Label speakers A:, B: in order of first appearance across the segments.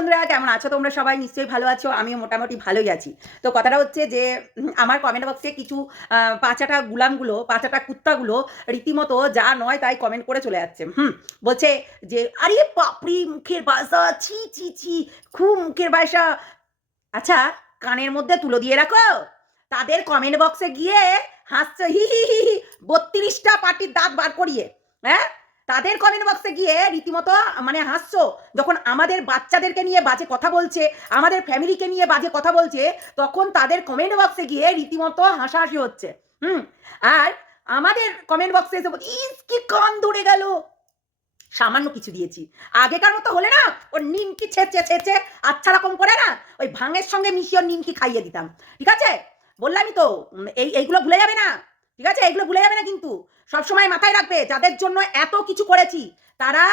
A: বন্ধুরা, কেমন আছো? তোমরা সবাই নিশ্চয়ই ভালো আছো, আমিও মোটামুটি ভালোই আছি। তো কথাটা হচ্ছে যে আমার কমেন্ট বক্সে কিছু পাঁচাটা গুলামগুলো, পাঁচাটা কুত্তাগুলো রীতিমতো যা নয় তাই কমেন্ট করে চলে যাচ্ছে। হুম, বলছে যে, আরে বাপরি, মুখের বাসা, ছি ছি ছি, খুব মুখের বাসা। আচ্ছা কানের মধ্যে তুলো দিয়ে রাখো। তাদের কমেন্ট বক্সে গিয়ে হাসছে হি হি হি, বত্রিশটা পার্টির দাঁত বার করিয়ে। হ্যাঁ? তাদের কমেন্ট বক্সে গিয়ে রীতিমতো মানে হাসছো, যখন আমাদের বাচ্চাদেরকে নিয়ে বাজে কথা বলছে, আমাদের ফ্যামিলিকে নিয়ে বাজে কথা বলছে, তখন তাদের কমেন্ট বক্সে গিয়ে রীতিমতো হাসাহাসি হচ্ছে। হুম? আর আমাদের কমেন্ট বক্সে এসে ইস, কি কান ধরে গেল। সামান্য কিছু দিয়েছি। আগেকার মতো হলে না, ওর নিমকি ছেঁচে ছেঁচে আচ্ছা রকম করে না, ওই ভাঙের সঙ্গে মিশিয়ে নিমকি খাইয়ে দিতাম। ঠিক আছে? বললামই তো এই, এইগুলো ভুলে যাবে না। ঠিক আছে? এগুলো ভুলে যাবে না কিন্তু। সবসময় মাথায় রাখবে, যাদের জন্য এত কিছু করেছি, তারা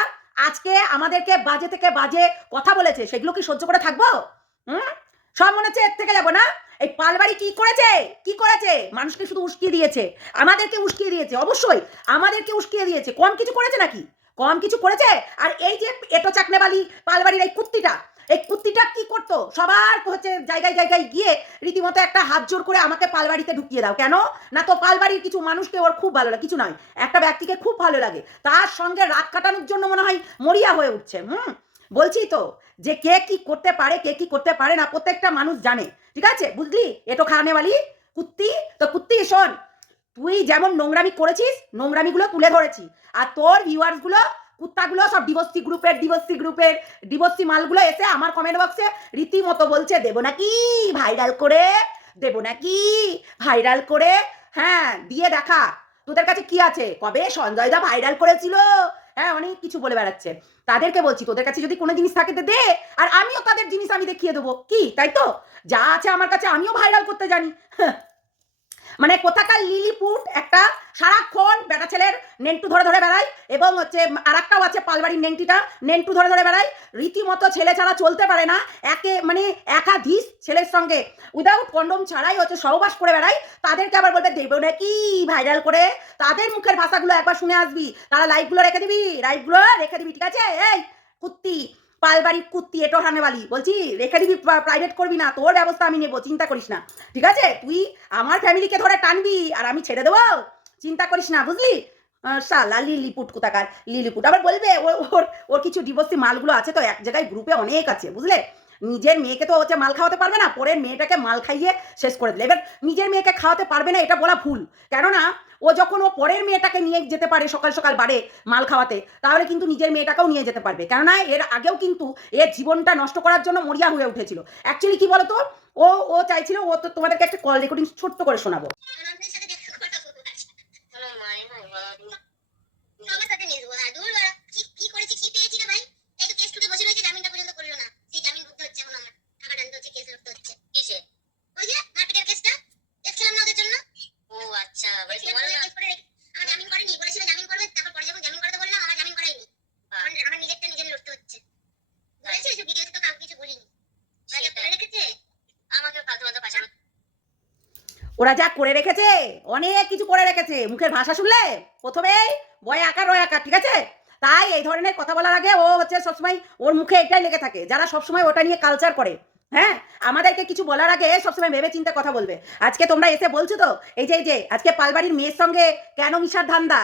A: আজকে আমাদেরকে বাজে থেকে বাজে কথা বলেছে, সেগুলো কি সহ্য করে থাকব? হুম? সব মনে হচ্ছে এর থেকে যাব না? এই পালবাড়ি কি করেছে? কি করেছে? মানুষকে শুধু উস্কিয়ে দিয়েছে। আমাদেরকে উস্কিয়ে দিয়েছে, অবশ্যই। আমাদেরকে উস্কিয়ে দিয়েছে। কম কিছু করেছে নাকি? কম কিছু করেছে? আর এই যে এটো চাকনেবালি, পালবাড়ির এই কুত্তিটা এই কুত্তিটা কি করতো? সবার হচ্ছে জায়গায় জায়গায় গিয়ে রীতিমতো একটা হাত জোর করে আমাকে পালবাড়িতে ঢুকিয়ে দাও। কেন? না তো পালবাড়ির কিছু মানুষকে ওর খুব ভালো লাগে, কিছু নয়। একটা ব্যক্তিকে খুব ভালো লাগে। তার সঙ্গে রাত কাটানোর জন্য মনে হয় মরিয়া হয়ে উঠছে। হুম? বলছি তো, যে কে কি করতে পারে, কে কি করতে পারে না, প্রত্যেকটা মানুষ জানে। ঠিক আছে? বুঝলি? এটো খাওয়ানেওয়ালি কুত্তি? তো কুত্তি, শোন। তুই যেমন নোংরামি করেছিস, নোংরামিগুলো তুলে ধরেছি। আর তোর ভিউয়ার্সগুলো কুত্তাগুলো সব ডিভোর্সি গ্রুপের ডিভোর্সি গ্রুপের, ডিভোর্সি মালগুলো এসে আমার কমেন্ট বক্সে রীতিমতো বলছে, দেবো নাকি? ভাইরাল করে? দেবো নাকি? ভাইরাল করে? হ্যাঁ দিয়ে দেখা। তোদের কাছে কি আছে? কবে? সঞ্জয় দা ভাইরাল করেছিল। হ্যাঁ অনেক কিছু বলে বেড়াচ্ছে। তাদেরকে বলছি, তোদের কাছে যদি কোনো জিনিস থাকে দে। আর আমিও তাদের জিনিস আমি দেখিয়ে দেবো। কি? তাই তো? যা আছে আমার কাছে আমিও ভাইরাল করতে জানি। মানে কোথাকার লিলিপুট একটা সারাক্ষণ বেটা ছেলের নেন্টু ধরে ধরে বেড়ায় এবং হচ্ছে আর একটাও আছে পালবাড়ির নেংটিটা নেন্টু ধরে ধরে বেড়ায়। রীতিমতো ছেলে ছাড়া চলতে পারে না, একে মানে একাধীশ ছেলের সঙ্গে। উইদাউট কন্ডম ছাড়াই হচ্ছে সহবাস করে বেড়ায়। তাদেরকে আবার বলবে, দেবো নাকি ভাইরাল করে? তাদের মুখের ভাষাগুলো একবার শুনে আসবি। তারা লাইভগুলো রেখে দিবি লাইভগুলো রেখে দিবি, ঠিক আছে? এই, কুত্তি। পালবাড়ির কুত্তি এটো হানেবালি বলছি, রেখে দিবি প্রাইভেট করবি না, তোর ব্যবস্থা আমি নেব, চিন্তা করিস না। ঠিক আছে? তুই আমার ফ্যামিলিকে ধরে টানবি, আর আমি ছেড়ে দেবো। চিন্তা করিস না, বুঝলি? শালা লিলিপুট কোথাকার, লিলিপুট। আবার বলবে ওর ওর কিছু ডিভোর্সি মালগুলো আছে তো, এক জায়গায় গ্রুপে অনেক আছে, বুঝলে? নিজের মেয়েকে তো হচ্ছে মাল খাওয়াতে পারবে না, পরের মেয়েটাকে মাল খাইয়ে শেষ করে দিলে। এবার নিজের মেয়েকে খাওয়াতে পারবে না, এটা বলা ভুল। কেননা, ও যখন ও পরের মেয়েটাকে নিয়ে যেতে পারে সকাল সকাল বাড়ে মাল খাওয়াতে, তাহলে কিন্তু নিজের মেয়েটাকেও নিয়ে যেতে পারবে। কেননা, এর আগেও কিন্তু এর জীবনটা নষ্ট করার জন্য মরিয়া হয়ে উঠেছিল। অ্যাকচুয়ালি কি বলতো? ও ও চাইছিল, ও তো তোমাদেরকে একটা কল রেকর্ডিং ছোট্ট করে শোনাবো
B: আপনার সাথে দেখা কথা বলব আজকে। কোনো মানে নাই বাবা। সবার সাথে মিশবো না দূর বাড়া। কি কি করেছি কি পেয়েছি রে ভাই এই তো কেস টুকে বসে রয়েছে জামিনটা পর্যন্ত করল না সেই জামিন করতে হচ্ছে এখন আমার টাকা টানতে হচ্ছে কেস লড়তে হচ্ছে কিসে ওই যে মার্কেটের কেসটা কেস খেলাম না ওদের জন্য ও আচ্ছা ভাই তোমার না কেস করে রেখে- আমার জামিন করেনি বলেছিল জামিন করবে তারপর পরে যখন জামিন করতে বললাম আমার জামিন করায়নি আমার আমার নিজেরটা নিজের লড়তে হচ্ছে বলেছে এই ভিডিওতে তো কাউকে কিছু বলিনি আগে করে রেখেছে আমাকে ফালতু ফালতু ভাষা
A: ওরা যা করে রেখেছে, অনেক কিছু করে রেখেছে। মুখের ভাষা শুনলে? প্রথমেই বয় আকার রয় আকার ঠিক আছে? তাই এই ধরনের কথা বলার আগে ও হচ্ছে সবসময় ওর মুখে এটাই লেগে থাকে, যারা সবসময় ওটা নিয়ে কালচার করে। হ্যাঁ? আমাদেরকে কিছু বলার আগে সবসময় ভেবে চিন্তে কথা বলবে। আজকে তোমরা এসে বলছো তো, এই যে এই যে, আজকে পালবাড়ির মেয়ের সঙ্গে কেন মিশার ধান্দা?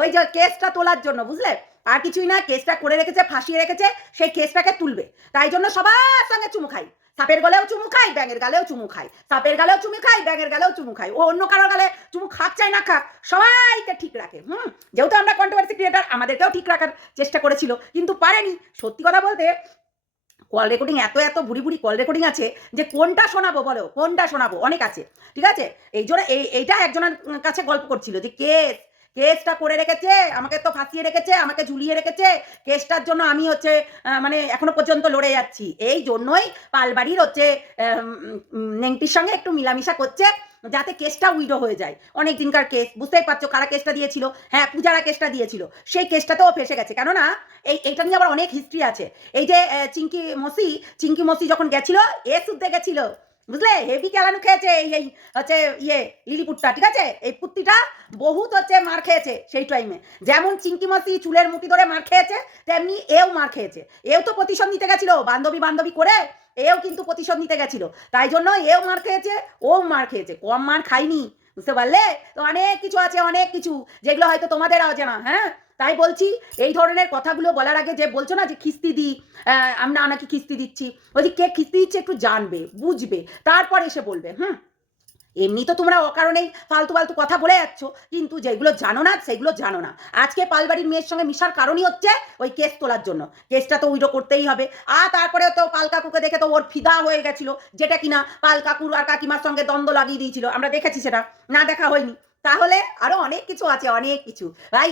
A: ওই যে, কেসটা তোলার জন্য, বুঝলে? আর কিছুই না, কেসটা করে রেখেছে, ফাঁসিয়ে রেখেছে, সেই কেসটাকে তুলবে। তাই জন্য সবার সঙ্গে চুমু খাই। সাপের গলেও চুমু খাই ব্যাঙের গালেও চুমু খাই সাপের গালেও চুমু খাই ব্যাঙের গালেও চুমু খাই ও অন্য কারোর গালে চুমু খাক চাই না খাক, সবাইকে ঠিক রাখে, হুম? যেহেতু আমরা কন্ট্রোভার্সি ক্রিয়েটার আমাদেরকেও ঠিক রাখার চেষ্টা করেছিল, কিন্তু পারেনি। সত্যি কথা বলতে কল রেকর্ডিং এত এত বুড়ি বুড়ি কল রেকর্ডিং আছে যে কোনটা শোনাবো বলো? কোনটা শোনাবো? অনেক আছে, ঠিক আছে? এই জন্য এই, এইটা একজনের কাছে গল্প করছিল যে, কেস কেসটা করে রেখেছে, আমাকে তো ফাঁসিয়ে রেখেছে, আমাকে ঝুলিয়ে রেখেছে। কেসটার জন্য আমি হচ্ছে মানে এখনও পর্যন্ত লড়ে যাচ্ছি। এই জন্যই পালবাড়ির হচ্ছে নেংটির সঙ্গে একটু মিলামিশা করছে, যাতে কেসটা উইডো হয়ে যায়। অনেক দিনকার কেস, বুঝতেই পারছ কারা কেসটা দিয়েছিল? হ্যাঁ পূজারা কেসটা দিয়েছিল। সেই কেসটাতেও ফেসে গেছে। কেননা, এই, এইটা নিয়ে আবার অনেক হিস্ট্রি আছে। এই যে চিঙ্কি মসি চিঙ্কি মসি যখন গেছিল, এ শুদ্ধে গেছিল। বুঝলে? হেভি কেলানো খেয়েছে, এই এই, হচ্ছে ইয়ে লিলিপুটটা, ঠিক আছে? এই পুত্তিটা বহুত হচ্ছে মার খেয়েছে সেই টাইমে যেমন চিঙ্কি মাসি চুলের মুঠি ধরে মার খেয়েছে, তেমনি এও মার খেয়েছে। এও তো প্রতিশোধ নিতে গেছিল, বান্ধবী বান্ধবী করে এও কিন্তু প্রতিশোধ নিতে গেছিল। তাই জন্য এও মার খেয়েছে, ও মার খেয়েছে। কম মার খাইনি, বুঝতে পারলে? তো অনেক কিছু আছে, অনেক কিছু, যেগুলো হয়তো তোমাদের অজানা হ্যাঁ? তাই বলছি, এই ধরনের কথাগুলো বলার আগে যে বলছো না যে খিস্তি দিই আমরা নাকি খিস্তি দিচ্ছি যে কে খিস্তি দিচ্ছে একটু জানবে, বুঝবে, তারপর এসে বলবে, হুম? এমনি তো তোমরা অকারণেই ফালতু ফালতু কথা বলে যাচ্ছ, কিন্তু যেগুলো জানো না, সেগুলো জানো না। আজকে পালবাড়ির মেয়ের সঙ্গে মিশার কারণই হচ্ছে ওই কেস তোলার জন্য। কেসটা তো উইডো করতেই হবে। আর তারপরে তো পাল কাকুকে দেখে তো ওর ফিদা হয়ে গেছিল, যেটা কিনা পাল কাকুর আর কাকিমার সঙ্গে দ্বন্দ্ব লাগিয়ে দিয়েছিল। আমরা দেখেছি সেটা, না দেখা হয়নি। তাহলে আরও অনেক কিছু আছে, অনেক কিছু। ভাই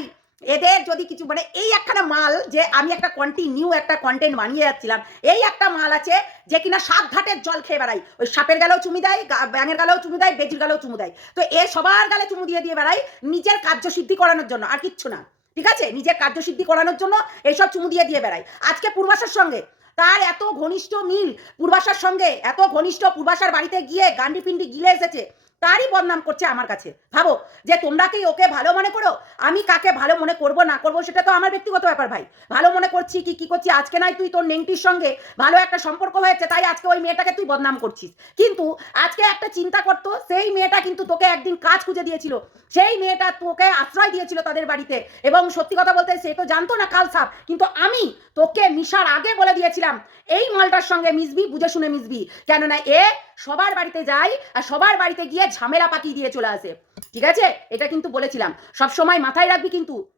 A: এদের যদি কিছু মানে এই একখানা মাল যে আমি একটা কন্টিনিউ একটা কন্টেন্ট বানিয়ে যাচ্ছিলাম, এই একটা মাল আছে যে কিনা সাত ঘাটের জল খেয়ে বেড়াই। ওই সাপের গালেও চুমি দেয় ব্যাঙের গালেও চুমি দেয়, বেজির গালেও চুমু দেয়। তো এ সবার গালে চুমু দিয়ে দিয়ে বেড়াই নিজের কার্যসিদ্ধি করানোর জন্য, আর কিচ্ছু না। ঠিক আছে? নিজের কার্যসিদ্ধি করানোর জন্য এইসব চুমু দিয়ে দিয়ে বেড়াই। আজকে পূর্বাশার সঙ্গে তার এত ঘনিষ্ঠ মিল, পূর্বাশার সঙ্গে এত ঘনিষ্ঠ পূর্বাশার বাড়িতে গিয়ে গান্ডি পিন্ডি গিলে এসেছে তারই বদনাম করছে আমার কাছে। ভাবো, যে তোমরা কি ওকে ভালো মনে করো, আমি কাকে ভালো মনে করব, না করব, সেটা তো আমার ব্যক্তিগত ব্যাপার ভাই। ভালো মনে করছি কি কি করছি, আজকে নাই তুই তোর নেংটির সঙ্গে ভালো একটা সম্পর্ক হয়েছে, তাই আজকে ওই মেয়েটাকে তুই বদনাম করছিস। কিন্তু আজকে একটা চিন্তা করতো, সেই মেয়েটা কিন্তু তোকে একদিন কাজ খুঁজে দিয়েছিল। সেই মেয়েটা তোকে আশ্রয় দিয়েছিল তাদের বাড়িতে। এবং সত্যি কথা বলতে সে তো জানতো না কাল সাপ, কিন্তু আমি তোকে মিশার আগে বলে দিয়েছিলাম, এই মালটার সঙ্গে মিশবি, বুঝে শুনে মিশবি। কেননা এ সবার বাড়িতে যায় আর সবার বাড়িতে গিয়ে ঝামেলা পাকিয়ে দিয়ে চলে আসে। ঠিক আছে? এটা কিন্তু বলেছিলাম। সব সময় মাথায় রাখবি কিন্তু।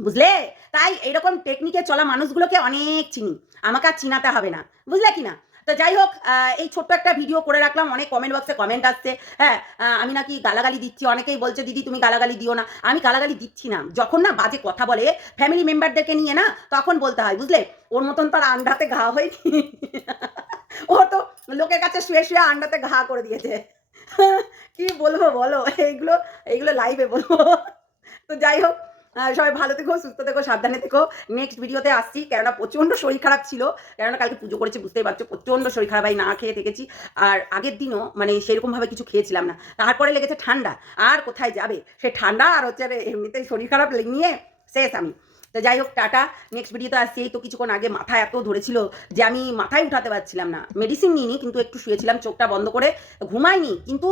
A: বুঝলে? তাই এরকম টেকনিকে চলা মানুষগুলোকে অনেক চিনি। আমাকে আর চিনাতে হবে না। বুঝলে কি না তো যাই হোক এই ছোট্ট একটা ভিডিও করে রাখলাম। অনেক কমেন্ট বক্সে কমেন্ট আসছে। হ্যাঁ আমি নাকি গালাগালি দিচ্ছি। অনেকেই বলছে, দিদি, তুমি গালাগালি দিও না। আমি গালাগালি দিচ্ছি না। যখন না বাজে কথা বলে ফ্যামিলি মেম্বারদেরকে নিয়ে না, তখন বলতে হয়, বুঝলে? ওর মতন তার আন্ডাতে ঘা হয়নি। ও তো লোকের কাছে শুয়ে শুয়ে আন্ডাতে ঘা করে দিয়েছে। কি বলব বলো? এইগুলো এইগুলো লাইভে বলব। তো যাই হোক সবাই ভালো থেকো, সুস্থ থেকো, সাবধানে থেকো। নেক্সট ভিডিওতে আসছি। কেননা প্রচণ্ড শরীর খারাপ ছিল। কেননা কালকে পুজো করেছি, বুঝতেই পারছ, প্রচণ্ড শরীর খারাপ না খেয়ে থেকেছি। আর আগের দিনও মানে সেরকমভাবে কিছু খেয়েছিলাম না। তারপরে লেগেছে ঠান্ডা। আর কোথায় যাবে? সে ঠান্ডা আর হচ্ছে এমনিতেই শরীর খারাপ নিয়ে শেষ আমি। তো যাই হোক, টাটা। নেক্সট ভিডিওতে আসছি। এই তো কিছুক্ষণ আগে মাথা এত ধরেছিল যে আমি মাথায় উঠাতে পারছিলাম না। মেডিসিন নিইনি, কিন্তু একটু শুয়েছিলাম চোখটা বন্ধ করে। ঘুমাইনি, কিন্তু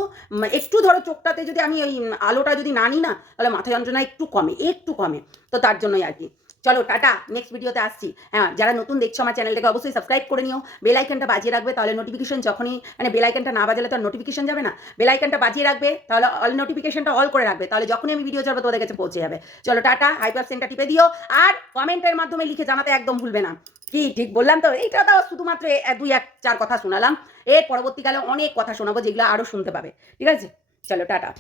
A: একটু ধরো চোখটাতে যদি আমি ওই আলোটা যদি না নিই না, তাহলে মাথা যন্ত্রণা একটু কমে একটু কমে। তো তার জন্যই আর কি। চলো, টাটা নেক্সট ভিডিওতে আসছি। হ্যাঁ যারা নতুন দেখছ আমার চ্যানেলটাকে অবশ্যই সাবস্ক্রাইব করে নিও। বেল আইকনটা বাজিয়ে রাখবে, তাহলে নোটিফিকেশন যখনই মানে বেল আইকনটা না বাজালে তো নোটিফিকেশন যাবে না। বেল আইকনটা বাজিয়ে রাখবে, তাহলে অল নোটিফিকেশনটা অল করে রাখবে, তাহলে যখনই আমি ভিডিও ছাড়বো তোদের কাছে পৌঁছে যাবে। চলো, টাটা হাইপার সেন্টার টিপে দিও, আর কমেন্টের মাধ্যমে লিখে জানাতে একদম ভুলবে না। কি, ঠিক বললাম তো? এইটা তো শুধুমাত্র দুই, এক, চার কথা শোনালাম। এর পরবর্তীকালে অনেক কথা শোনাবো, যেগুলো আরও শুনতে পাবে। ঠিক আছে? চলো, টাটা।